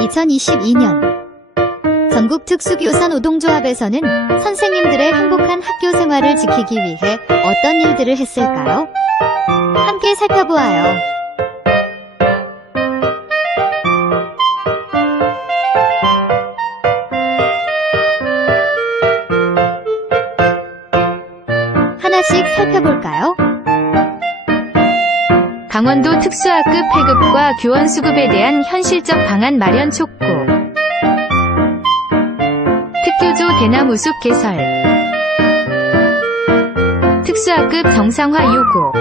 (2022년) 전국 특수교사 노동조합에서는 선생님들의 행복한 학교 생활을 지키기 위해 어떤 일들을 했을까요? 함께 살펴보아요. 하나씩 살펴볼까요? 강원도 특수학급 폐급과 교원 수급에 대한 현실적 방안 마련 촉구. 특교조 대나무 숲 개설. 특수학급 정상화 요구.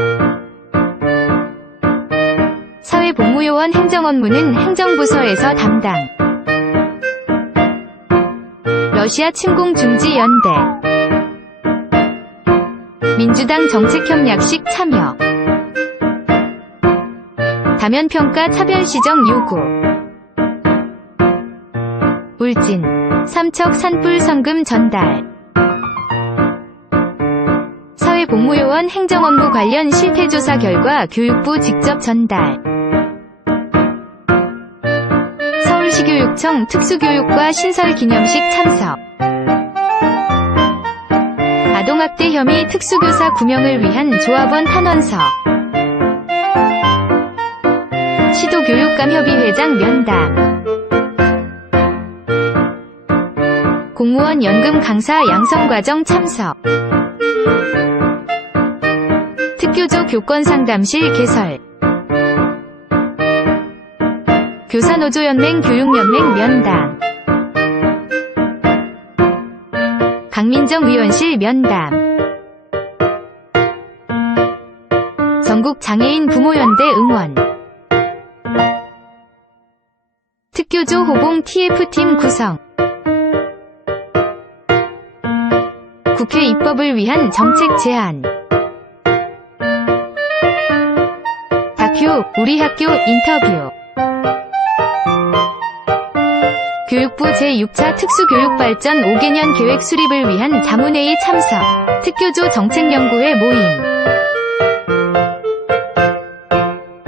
사회복무요원 행정 업무는 행정부서에서 담당. 러시아 침공 중지 연대. 민주당 정책협약식 참여. 다면평가 차별시정 요구. 울진. 삼척 산불 성금 전달. 사회복무요원 행정업무 관련 실태조사 결과 교육부 직접 전달. 서울시교육청 특수교육과 신설기념식 참석. 아동학대 혐의 특수교사 구명을 위한 조합원 탄원서. 시도교육감협의회장 면담. 공무원 연금 강사 양성과정 참석. 특교조 교권상담실 개설. 교사노조연맹 교육연맹 면담. 강민정 위원실 면담. 전국 장애인 부모연대 응원. 특교조 호봉 TF팀 구성. 국회 입법을 위한 정책 제안. 다큐 우리 학교 인터뷰. 교육부 제6차 특수교육발전 5개년 계획 수립을 위한 자문회의 참석. 특교조 정책연구회 모임.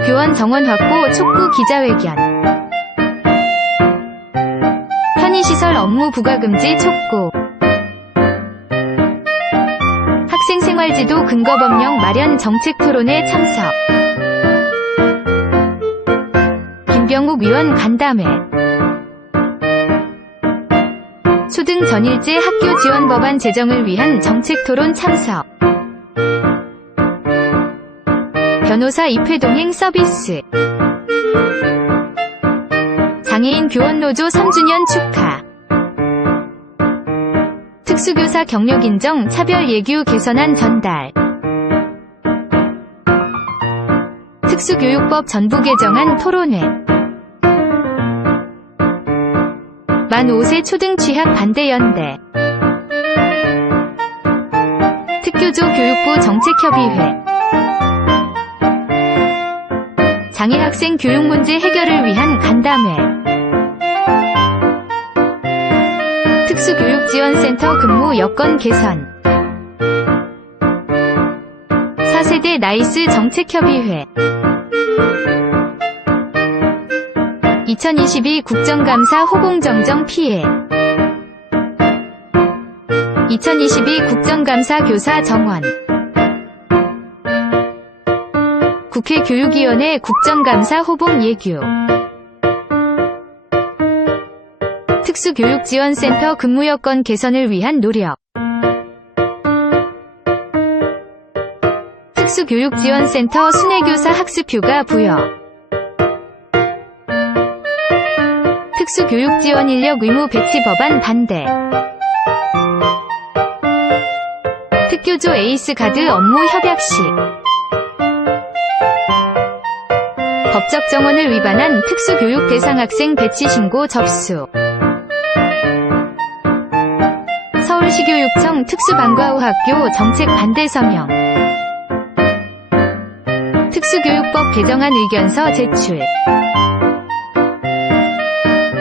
교원 정원 확보 촉구 기자회견. 업무 부가금지 촉구. 학생생활지도 근거법령 마련 정책 토론회 참석. 김병욱 위원 간담회. 초등 전일제 학교 지원 법안 제정을 위한 정책 토론 참석. 변호사 입회 동행 서비스. 장애인 교원노조 3주년 축하. 특수교사 경력 인정 차별 예규 개선안 전달. 특수교육법 전부 개정안 토론회. 만 5세 초등 취학 반대 연대. 특교조 교육부 정책협의회. 장애 학생 교육 문제 해결을 위한 간담회. 특수교육지원센터 근무 여건 개선. 4세대 나이스 정책협의회. 2022 국정감사 호봉정정 피해. 2022 국정감사 교사 정원. 국회 교육위원회 국정감사 호봉 예규 특수교육지원센터 근무 여건 개선을 위한 노력. 특수교육지원센터 순회교사 학습휴가 부여. 특수교육지원 인력 의무 배치 법안 반대. 특교조 에이스 가드 업무 협약식. 법적 정원을 위반한 특수교육 대상 학생 배치 신고 접수. 서울시교육청 특수방과후학교 정책 반대 서명 특수교육법 개정안 의견서 제출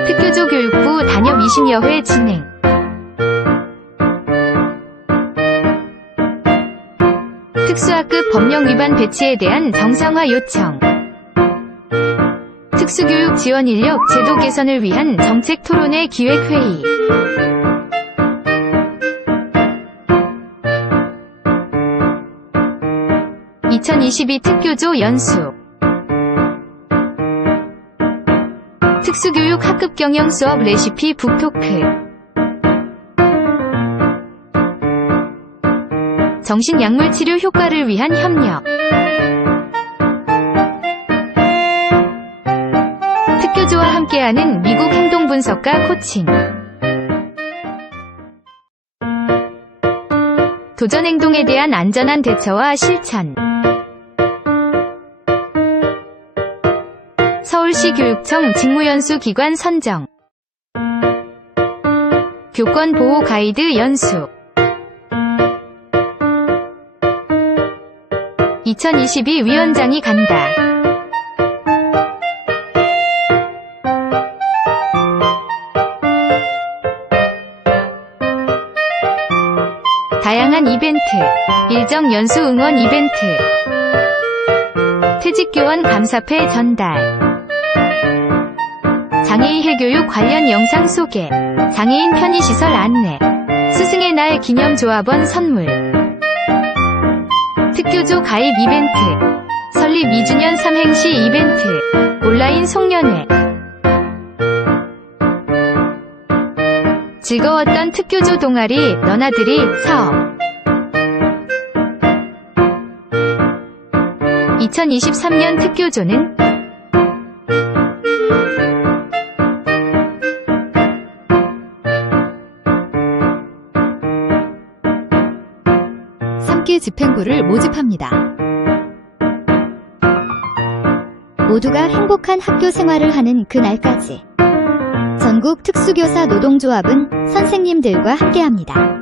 특교조 교육부 단협 20여 회 진행 특수학급 법령 위반 배치에 대한 정상화 요청. 특수교육 지원 인력 제도 개선을 위한 정책 토론회 기획회의. (2022) 특교조 연수. 특수교육 학급 경영 수업 레시피 북토크. 정신약물치료 효과를 위한 협력. 특교조와 함께하는 미국 행동분석가 코칭. 도전 행동에 대한 안전한 대처와 실천 시 교육청 직무연수 기관 선정. 교권 보호 가이드 연수. 2022 위원장이 간다. 다양한 이벤트, 일정 연수 응원 이벤트, 퇴직교원 감사패 전달, 장애인 해교육 관련 영상 소개, 장애인 편의시설 안내, 스승의 날 기념 조합원 선물, 특교조 가입 이벤트, 설립 2주년 삼행시 이벤트, 온라인 송년회. 즐거웠던 특교조 동아리 너나들이 사업. 2023년 특교조는 집행부를 모집합니다. 모두가 행복한 학교 생활을 하는 그날까지 전국 특수교사 노동조합은 선생님들과 함께합니다.